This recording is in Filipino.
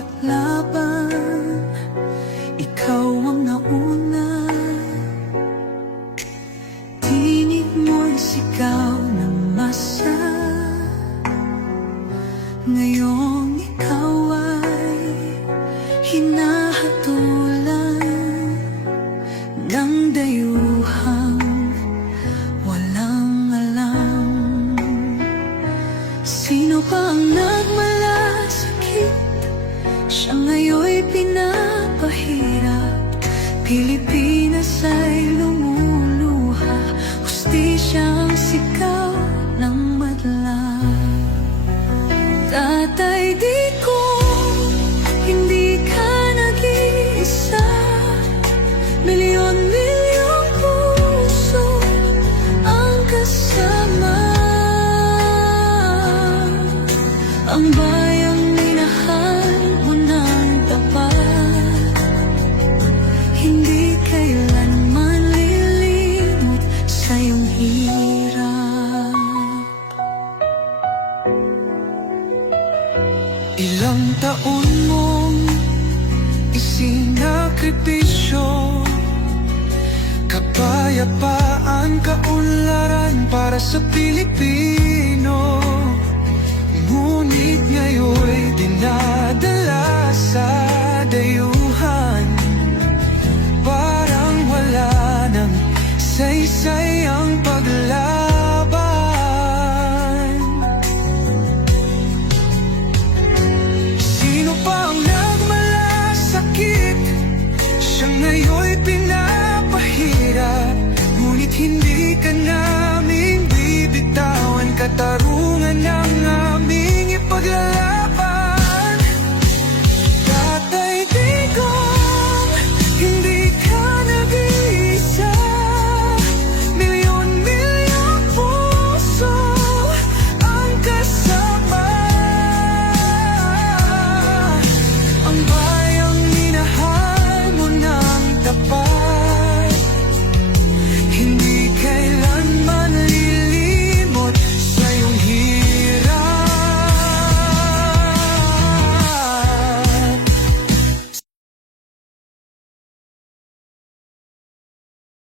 bawat laban, ikaw ang nauna. Tinig mo'y sigaw ng masa. Ngayong ikaw ay hinahatulan ng dayuhang walang alam. Sino pa ang nagmalasakit? Siya ngayon'y pinapahirap. Pilipinas ay lumuluha, hustisyang sigaw ng madla. Tatay, di ko hindi ka nag-iisa. Milyon-milyong puso ang kasama. Ang bayang minahal mo ng tapat, hindi kailanman lilimot sa iyong hirap. Ilang taon mong isinakripisyo, kapayapaan, kaunlaran para sa Pilipino. Ngunit ngayon'y dinadala sa dayuhan, parang wala nang saysay ang paglaban. Sino pa ang nagmalasakit? Siya ngayon'y pinapahirap. Ngunit hindi ka namin bibitawan, katarungan ng aming ipaglalagay.